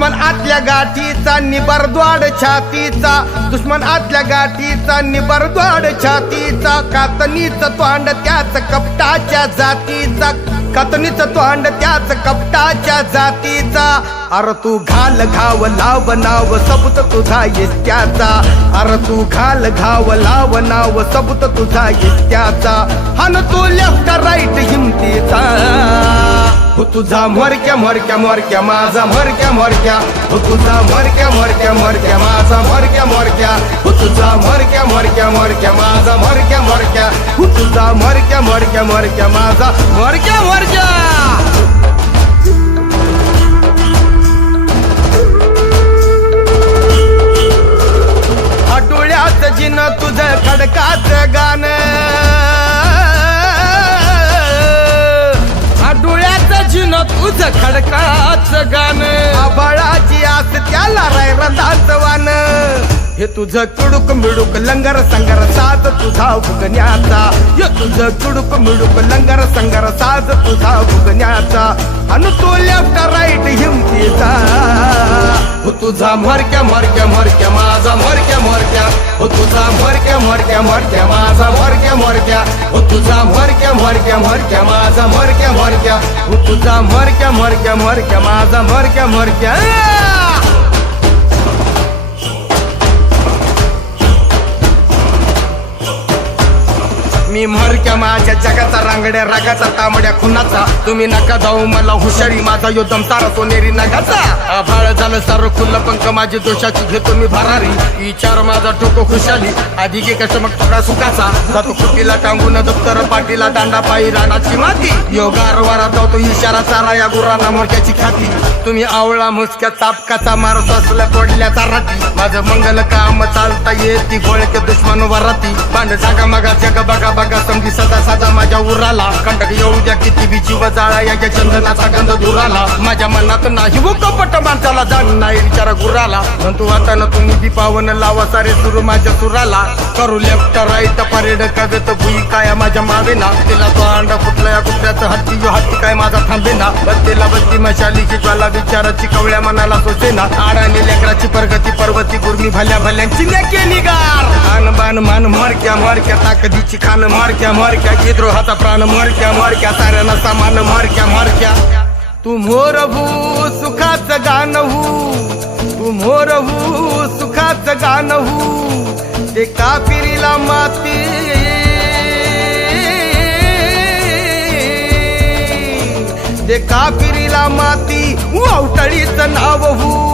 दुश्मन आतल्या गाठीचा निबरद्वाड छातीचा, दुश्मन आतल्या गाठीचा निबरद्वाड छातीचा, कातनीच तोंड त्याच कपटाच्या जातीचा, कातनीच तोंड त्याच कपटाच्या जातीचा. अर तू घाल घाव लाव नाव सबूत तुझा इत्याचा, अर तू घाल घाव लाव नाव सबूत तुझा इत्याचा. हन तू लेफ्ट राईट हिमतीचा, हो तुझा मरक्या मरक्या मरक्या माझा मरक्या मरक्या, हो तुझा मरक्या मरक्या मरक्या माझा मरक्या मरक्या, हो तुझा मरक्या मरक्या मरक्या माझा मरक्या मरक्या, हो तुझा मरक्या मरक्या मरक्या माझा मरक्या मरक्या. डोळ्यात जिन तुझं खडकाचं गाणं, डोळ्यात जिन तुझं खडकाचं गाणं, आबाळाची आस त्याला रंधाचं वान. हे तुझं कुडुक मिडुक लंगर संगर साज तुझा फुगण्याचा, हे तुझं कुडुक मिडुक लंगर संगर साज तुझा फुगण्याचा. अन तो लेफ्ट राईट हिमतीचा, हो तुझा मरक्या मरक्या मरक्या माझा मरक्या मरक्या, हो तुझा मरक्या मरक्या मरक्या माझा मरक्या मरक्या, हो तुझा मरक्या मरक्या मरक्या माझा मरक्या मरक्या, हो तुझा मरक्या मरक्या मरक्या माझा मरक्या मरक्या. मी मरक्या माझ्या जगाचा रांगड्या रागाचा तांबड्या खुनाचा, तुम्ही नका जाऊ मला हुशारी माझा योद्धम सारा सोनेरी नगाचा. आभाळ झालं सारं खुल्लं पंख माझी दोषाची घेतो मी भरारी, विचार माझा टोको खुशाली आधी गे कष्ट मग थोडा सुखाचा. जातो कुटीला टांगून दप्तर पाटीला दांडा पायी रानाची माती, योगार वारा जातो इशारा सारा या गुरांना मोर्क्याची खाती. तुम्ही आवळा मुसक्या चापकाचा मारत असल्या तोडल्याचा राती, माझं मंगल काम चालता येते गोळके दुश्मन वराती. भांड जागा मगा जग बघा बघा समजी सदा साधा माझ्या उराला, कंटक येऊ द्या किती बी जीव जाळा या चंदनाचा गंध दुराला. माझ्या मनात नाही वो कपट माणसाला जाण नाही विचारा गुराला, म्हणतो आता ना तुम्ही बी पावन लावा सारे सुरू माझ्या सुराला. करू लेफ्ट राईट परेड कवेत भुई काय माझ्या मावेना, तिला तो अंडा फुटला या कुत्र्याचं हत्ती जो हत्ती काय माझा थांबेना. बत्तीला बत्ती मशालीची ज्वाला विचाराची कवळ्या मनाला सोसेना, आडाने लेकराची प्रगती पर्वती गुरमी भल्या भल्यांची केली गार. आन बान मान मरक्या मरक्या ताकदीची खान मरक्या मरक्या, विद्रोहाचा प्राण मरक्या मरक्या साऱ्यांना समान मरक्या मरक्या. तू मोरहू सुखाचं गाणं हू, तू मोरहू सुखाचं गाणं हू, ते कापिरीला माती ते कापिरीला माती वावटळीचं नाव हू.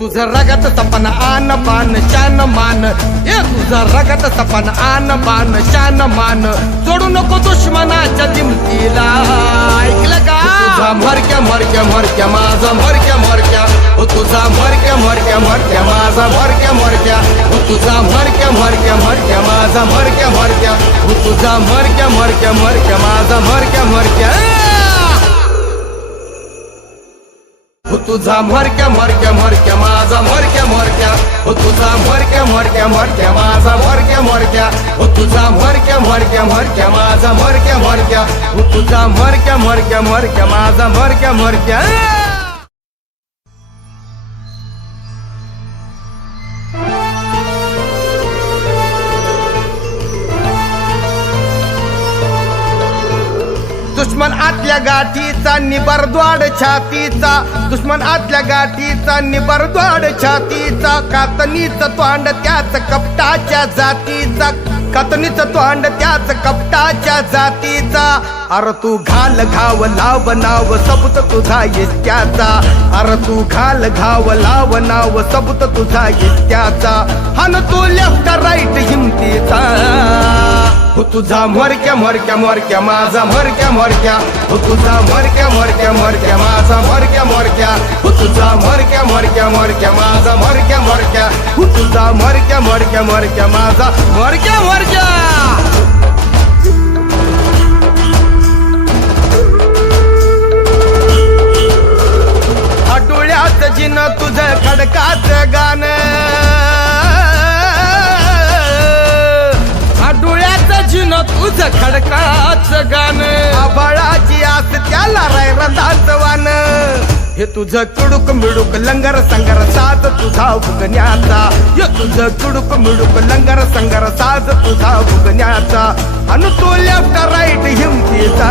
तुझं रगत सपन आन बान शान मान, ए तुझं रगत सपन आन बान शान मान. सोडू नको दुश्मनाच्या दिमतीला, ऐकलं का? तुझा मरक्या मरक्या मरक्या माझा मरक्या मरक्या, हो तुझा मरक्या मरक्या मरक्या माझा मरक्या मरक्या, हो तुझा मरक्या मरक्या मरक्या माझा मरक्या मरक्या, हो तुझा मरक्या मरक्या मरक्या माझा मरक्या मरक्या. हो तुझा मरक्या मरक्या मरक्या माझा मरक्या मरक्या, हो तुझा मरक्या मरक्या मरक्या माझा मरक्या मरक्या, हो तुझा मरक्या मरक्या मरक्या माझा मरक्या मरक्या, हो तुझा मरक्या मरक्या मरक्या माझा मरक्या मरक्या. दुश्मन आतल्या गाठीचा निबरद्वाड छातीचा, दुश्मन आतल्या गाठीचा निबरद्वाड छातीचा, कातनीच तोंड त्याच कपटाच्या जातीचा, कातनीच तोंड त्याच कपटाच्या जातीचा. अर तू घाल घाव लाव नाव सबूत तुझा इत्याचा, अर तू घाल घाव लाव नाव सबूत तुझा इत्याचा. हन तू लेफ्ट राईट हिमतीचा, हो तुझा मरक्या मरक्या मरक्या माझा मरक्या मरक्या, हो तुझा मरक्या मरक्या मरक्या माझा मरक्या मरक्या, हो तुझा मरक्या मरक्या मरक्या माझा मरक्या मरक्या, हो तुझा मरक्या मरक्या मरक्या माझा मरक्या मरक्या. डोळ्यात जिन तुझं खडकाचं गाणं, डोळ्यात जिन तुझं खडकाचं गाणं, आबाळाची आस त्याला रंधाचं वान. हे तुझं कुडुक मिडुक लंगर संगर साज तुझा फुगण्याचा हे तुझं कुडुक मिडुक लंगर संगर साज तुझा फुगण्याचा अनु तो लेफ्ट राईट हिमतीचा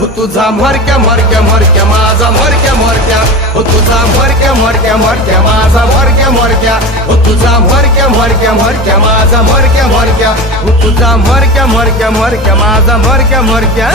हो तुझा मरक्या मरक्या मरक्या माझा मरक्या मरक्या हो तुझा मरक्या मरक्या मरक्या माझा मरक्या मरक्या हो तुझा मरक्या मरक्या मरक्या माझा मरक्या मरक्या हो तुझा मरक्या मरक्या मरक्या माझा मरक्या मरक्या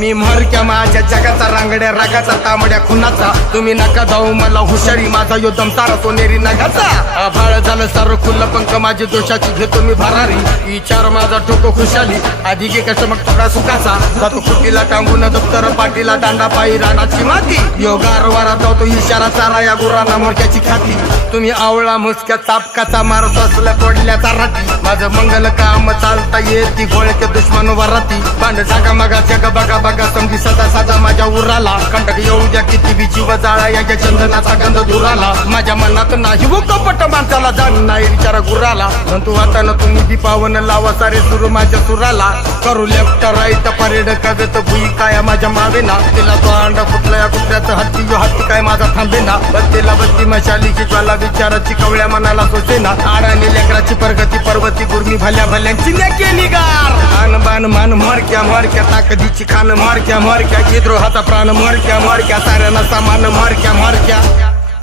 मी मरक्या माझ्या जगाचा रांगड्या रागाचा तांबड्या खुनाचा तुम्ही नका जाऊ मला हुशारी माझा यो दमसारा सोनेरी नगाचा आभाळ झालं सारं खुल्लं पंख माझी दोषाची घेतो मी भरारी विचार माझा ठोको खुशाली आधी घे कस मग थोडा सुखाचा जातो खुटीला टांगून दप्तर पाटीला दांडा पायी रानाची माती योगार वारा जातो इशारा चारा या गुरांना मोरक्याची खाती तुम्ही आवळा मुसक्या चापकाचा मारत असल्या तोडल्याचा राती माझं मंगल काम चालता येती गोळ्याच्या दुश्मन वराती बांध जागा मगा जग बघा बघा समजी सदा साधा माझ्या उराला कंटक येऊ द्या किती बी जीव जाळा याच्या चंदनाचा गंध दुराला माझ्या मनात नाही वो कपट माणसाला जाण नाही विचारा गुराला म्हणतो वाटानं तुम्ही दीपावन लावा सारे सुरू माझ्या सुराला करू लेफ्ट राईट परेड कवेत भुई काय माझ्या मावेना तिला तो अंडा कुठल्या कुठल्याचं हत्ती जो हत्ती काय माझा थांबेना बत्तीला बत्ती मशालीची ज्वाला विचाराची कवळ्या मनाला सोसेना आडाने लेकराची प्रगती पर्वती गुरमी भल्या भल्यांची केली गार आन बान मान मरक्या मरक्या ताकदीची खान मरक्या मरक्या विद्रोहाचा प्राण मरक्या मरक्या साऱ्यांना सामान मरक्या मरक्या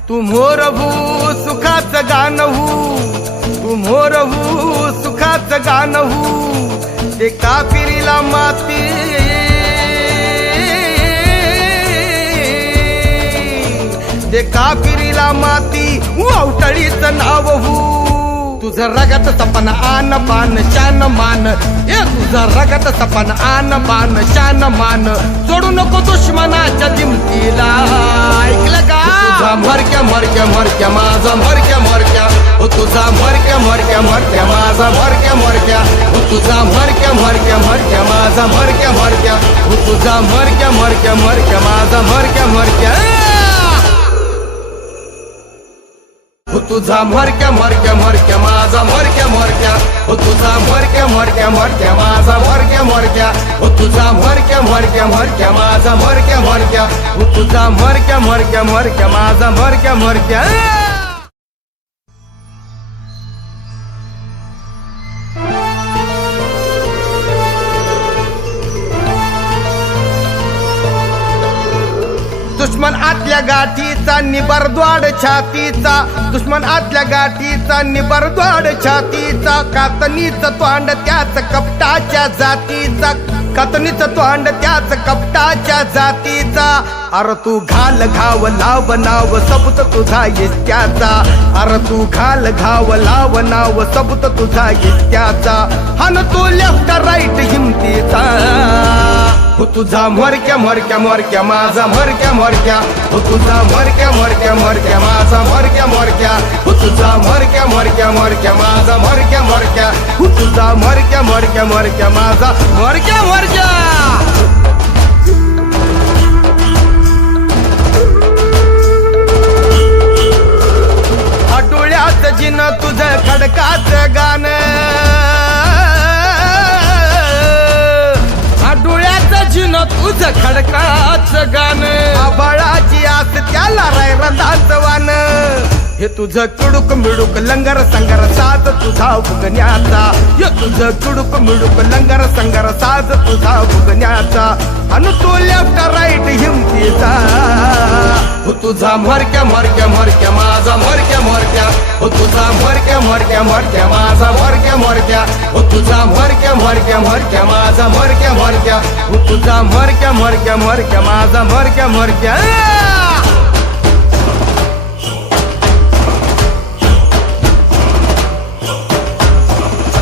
तू मोरहू सुखाचं गाणं हू तू मोरहू सुखाचं गाणं हू ते कापिरीला माती ते कापिरीला माती अवटळीचं नाव हू तुझं रगत सपन आन बान शान मान ए तुझं रगत सपन आन बान शान मान सोडू नको दुश्मनाच्या दिमतीला ऐकलं का तुझा मरक्या मरक्या मरक्या माझा मरक्या मरक्या हो तुझा मरक्या मरक्या मरक्या माझा मरक्या मरक्या हो तुझा मरक्या मरक्या मरक्या माझा मरक्या मरक्या हो तुझा मरक्या मरक्या मरक्या माझा मरक्या मरक्या हो तुझा मरक्या मरक्या मरक्या माझा मरक्या मरक्या हो तुझा मरक्या मरक्या मरक्या माझा मरक्या मरक्या हो तुझा मरक्या मरक्या मरक्या माझा मरक्या मरक्या हो तुझा मरक्या मरक्या मरक्या माझा मरक्या मरक्या दुश्मन आतल्या गाठीचा निबरद्वाड छातीचा दुश्मन आतल्या गाठीचा निबरद्वाड छातीचा कातनीच तोंड त्याच कपटाच्या जातीचा कातनीच तोंड त्याच कपटाच्या जातीचा अरे तू घाल घाव लाव नाव सबूत तुझा इत्याचा अरे तू घाल घाव लाव नाव सबूत तुझा इत्याचा हन तू लेफ्ट राईट हिमतीचा हो तुझा मरक्या मरक्या मरक्या माझा मरक्या मरक्या हो तुझा मरक्या मरक्या मरक्या माझा मरक्या मरक्या हो तुझा मरक्या मरक्या मरक्या माझा मरक्या मरक्या हो तुझा मरक्या मरक्या मरक्या माझा मरक्या मरक्या डोळ्यात जिन तुझं खडकाचं गाणं डोळ्याचं जिन तुझं खडकाचं गाणं आभाळाची आस त्याला रंधाचं वान हे तुझं कुडुक मिडुक लंगर संगर साज तुझा फुगण्याचा हे तुझं कुडुक मिडुक लंगर संगर साज तुझा फुगण्याचा अनु तो लेफ्ट राईट हिमतीचा हो तुझा मरक्या मरक्या मरक्या माझा मरक्या मरक्या हो तुझा मरक्या मरक्या मरक्या माझा मरक्या मरक्या हो तुझा मरक्या मरक्या मरक्या माझा मरक्या मरक्या हो तुझा मरक्या मरक्या मरक्या माझा मरक्या मरक्या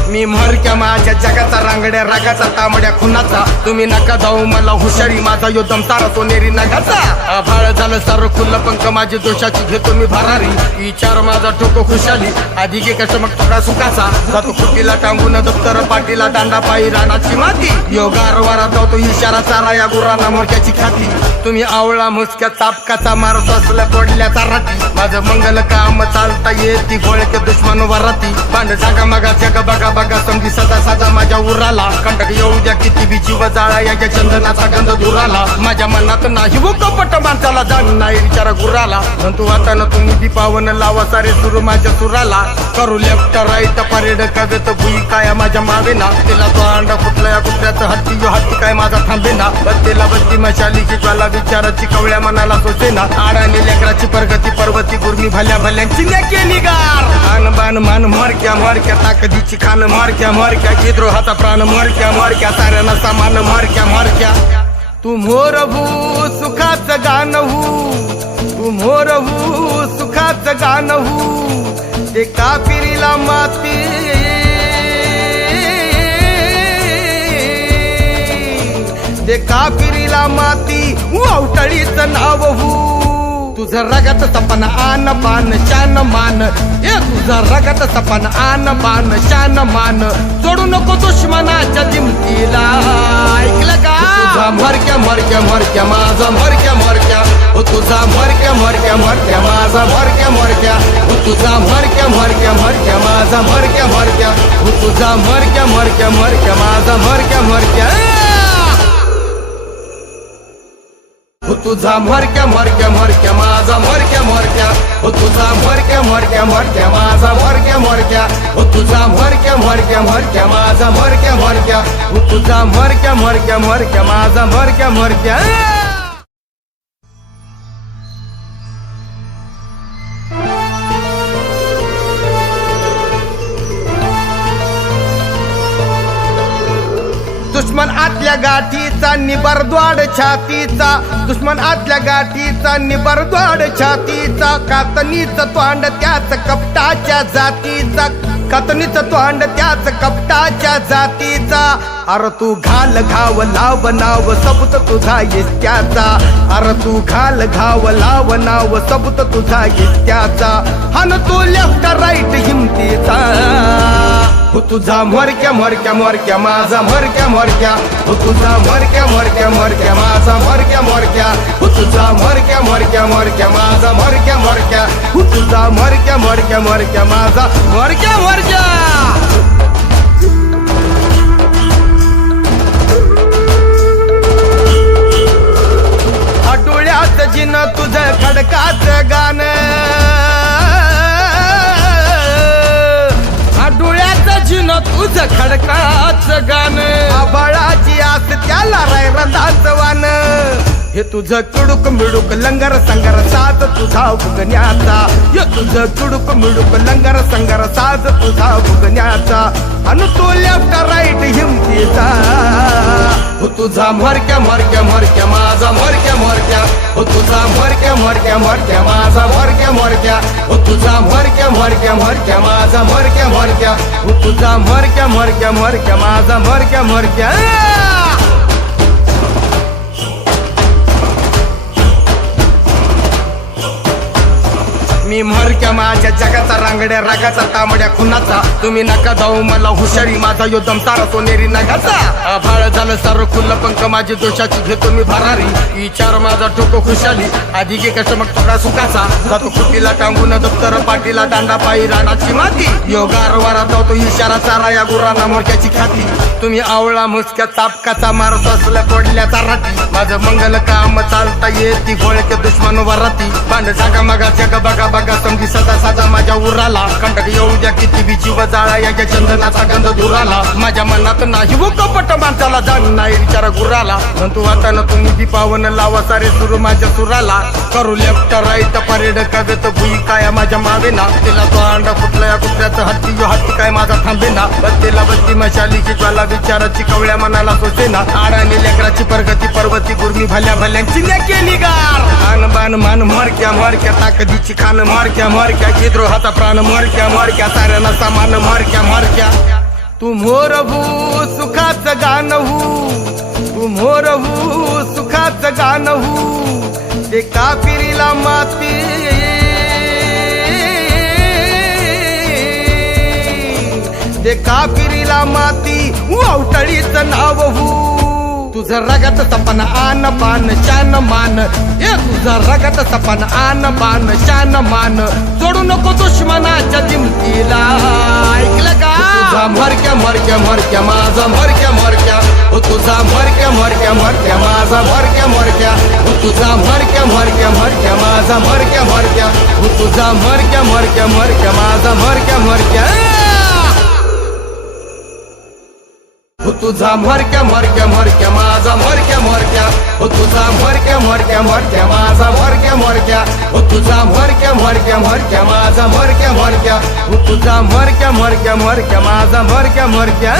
मी मरक्या माझ्या जगाचा रांगड्या रागाचा तांबड्या खुनाचा तुम्ही नका जाऊ मला हुशारी माझा यो दमसारा सोनेरी नगाचा आभाळ झालं सारं खुल्लं पंख माझी दोषाची घेतो मी भरारी विचार माझा ठोको खुशाली आधी घे कस मग थोडा सुखाचा जातो खुटीला टांगून दप्तर पाटीला दांडा पायी रानाची माती योगार वारा जातो इशारा चारा या गुरांना मोरक्याची खाती तुम्ही आवळा मुसक्या चापकाचा मारत असल्या तोडल्याचा राती माझं मंगल काम चालता येती गोळ्या दुश्मन वराती पांड जागा मगा जग बघा बघा समजी सदा साधा माझ्या उराला कंटक येऊ द्या किती बी जीव जाळा याच्या चंदनाचा गंध दुराला माझ्या मनात नाही वो कपट माणसाला जाण नाही विचारा गुराला म्हणतो आता ना तुम्ही ती पावन लावा सारे सुरू माझ्या सुराला करू लेफ्ट राईट परेड कवेत भुई काय माझ्या मावेना तिला तो अंडा फुटला कुत्र्याचं हत्ती जो हत्ती काय माझा थांबेना बत्तीला बत्ती मशालीची ज्वाला विचाराची कवळ्या मनाला सोसेना आडाने लेकराची प्रगती पर्वती गुरमी भल्या भल्यांची नेके निगार आन बान मान मारक्या मारक्या ताकदीची खान मारक्या मारक्या विद्रोहाचा प्राण मारक्या मारक्या साऱ्यांना सामान मारक्या मारक्या तू मोरभू सुखाचं गाणं हू तू मोरभू सुखाचं गाणं हू ते कापिरीला माती ते कापिरीला माती वावटळीचं नाव हू तुझं रगत सपन आन बान शान मान हे तुझं रगत सपन आन बान शान मान सोडू नको दुश्मनाच्या दिमतीला ऐकलं का तुझा मरक्या मरक्या मरक्या माझा मरक्या मरक्या हो तुझा मरक्या मरक्या मरक्या माझा मरक्या मरक्या हो तुझा मरक्या मरक्या मरक्या माझा मरक्या मरक्या हो तुझा मरक्या मरक्या मरक्या माझा मरक्या मरक्या हो तुझा मरक्या मरक्या मरक्या माझा मरक्या मरक्या हो तुझा मरक्या मरक्या मरक्या माझा मरक्या मरक्या हो तुझा मरक्या मरक्या मरक्या माझा मरक्या मरक्या हो तुझा मरक्या मरक्या मरक्या माझा मरक्या मरक्या दुश्मन आतल्या गाठीचा निबरद्वाड छातीचा दुश्मन आतल्या गाठीचा निबरद्वाड छातीचा कातनीच तोंड त्याच कपटाच्या जातीचा कातनीच तोंड त्याच कपटाच्या जातीचा अरे तू घाल घाव लाव नाव सबूत तुझा इत्याचा अरे तू घाल घाव लाव नाव सबूत तुझा इत्याचा हन तू लेफ्ट राईट हिमतीचा हो तुझा मरक्या मरक्या मरक्या माझा मरक्या मरक्या हो तुझा मरक्या मरक्या मरक्या माझा मरक्या मरक्या हो तुझा मरक्या मरक्या मरक्या माझा मरक्या मरक्या हो तुझा मरक्या मरक्या मरक्या माझा मरक्या मरक्या डोळ्यात जिन तुझं खडकाचं गाणं डोळ्याचं जिन तुझं खडकाचं गाणं आभाळाची आस त्याला रंधाचं वान हे तुझं कुडुक मिडुक लंगर संगर साज तुझा भुगण्याचा हे तुझं कुडुक मिडुक लंगर संगर साज तुझा भुगण्याचा अनु तो लेफ्ट राईट हिमतीचा हो तुझा मरक्या मरक्या मरक्या माझा मरक्या मरक्या हो तुझा मरक्या मरक्या मरक्या माझा मरक्या मरक्या हो तुझा मरक्या मरक्या मरक्या माझा मरक्या मरक्या हो तुझा मरक्या मरक्या मरक्या माझा मरक्या मरक्या मी मरक्या माझ्या जगाचा रांगड्या रागाचा तांबड्या खुनाचा तुम्ही नका जाऊ मला हुशारी माझा यो दमसारा सोनेरी नगाचा आभाळ झालं सार खुल्लं पंख माझी दोषाची घेतो मी भरारी विचार माझा टोको खुशाली आधी गे कष्ट मग थोडा सुखाचा जातो खुटीला टांगून दप्तर पाटीला दांडा पायी राणाची माती योगार वारात जातो इशारा चारा या गुरांना मोरक्याची खाती तुम्ही आवळा मुसक्या चापकाचा मारत असल्या तोडल्याचा राती माझं मंगल काम चालता येती गोळ्या दुश्मन वराती पांड जागा मगा जग बघा बघा समजी सदा साधा माझ्या उराला कंटक येऊ द्या किती बी जीव जाळा याच्या चंदनाचा गंध दुराला माझ्या मनात नाही वो कपट माणसाला जाण नाही विचारा गुराला म्हणतो आता ना तुम्ही ती पावन लावा सारे सुरू माझ्या सुराला करू लेफ्ट राईट परेड कवेत भुई काय माझ्या मावेना तिला तो अंडा फुटला कुत्र्याचं हत्ती जो हत्ती काय माझा थांबेना बत्तीला बत्ती मशालीची ज्वाला विचाराची कवळ्या मनाला सोसेना आडाने लेकराची प्रगती पर्वती गुरमी भल्या भल्यांची नेके निगार आन बान मान मारक्या मारक्या ताकदीची खान मारक्या मारक्या विद्रोहाचा प्राण मारक्या मारक्या साऱ्यांना सामान मारक्या मारक्या तू मोरभू सुखाचं गाणं हू तू मोरभू सुखाचं गाणं हू ते कापिरीला माती ते कापिरीला माती वावटळीचं नाव हू तुझं रगत सपन आन बान शान मान ये तुझं रगत सपन आन बान शान मान सोडू नको दुश्मनाच्या दिमतीला ऐकलं का तुझा मरक्या मरक्या मरक्या माझा मरक्या मरक्या हो तुझा मरक्या मरक्या मरक्या माझा मरक्या मरक्या हो तुझा मरक्या मरक्या मरक्या माझा मरक्या मरक्या हो तुझा मरक्या मरक्या मरक्या माझा मरक्या मरक्या हो तुझा मरक्या मरक्या मरक्या माझा मरक्या मरक्या हो तुझा मरक्या मरक्या मरक्या माझा मरक्या मरक्या हो तुझा मरक्या मरक्या मरक्या माझा मरक्या मरक्या हो तुझा मरक्या मरक्या मरक्या माझा मरक्या मरक्या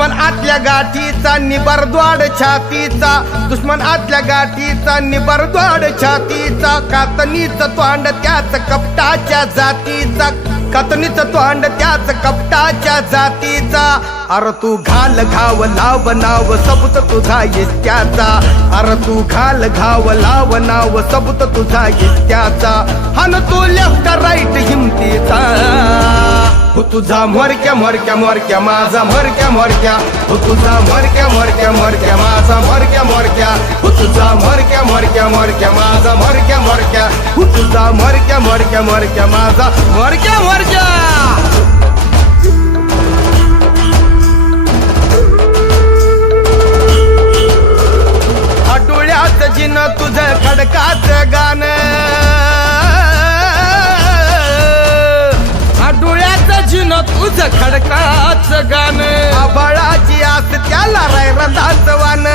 दुश्मन आतल्या गाठीचा निबरद्वाड छातीचा दुश्मन आतल्या गाठीचा निबरद्वाड छातीचा कातनीच तोंड त्याच कपटाच्या जातीचा कातनीच तोंड त्याच कपटाच्या जातीचा अरे तू घाल घाव लाव नाव सबूत तुझा इत्याचा अरे तू घाल घाव लाव नाव सबूत तुझा इत्याचा हन तू लेफ्ट राईट हिमतीचा हो तुझा मरक्या मरक्या मरक्या माझा मरक्या मरक्या हो तुझा मरक्या मरक्या मरक्या माझा मरक्या मरक्या हो तुझा मरक्या मरक्या मरक्या माझा मरक्या मरक्या हो तुझा मरक्या मरक्या मरक्या माझा मरक्या मरक्या डोळ्यात जिन तुझं खडकाचं गाणं डोळ्याचं जिन तुझं खडकाचं गाणं आबाळाची आस त्याला रंधाचं वान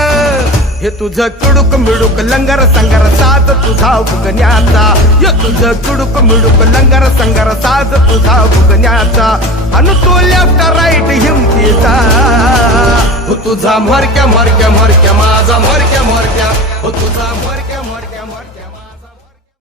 हे तुझं कुडुक मिडुक लंगर संगर साज तुझा उगण्याचा हे तुझं कुडुक मिडुक लंगर संगर साज तुझा उगण्याचा अनु तो लेफ्ट राईट हिमतीचा हो तुझा मरक्या मरक्या मरक्या माझा मरक्या मरक्या हो तुझा मरक्या मरक्या मरक्या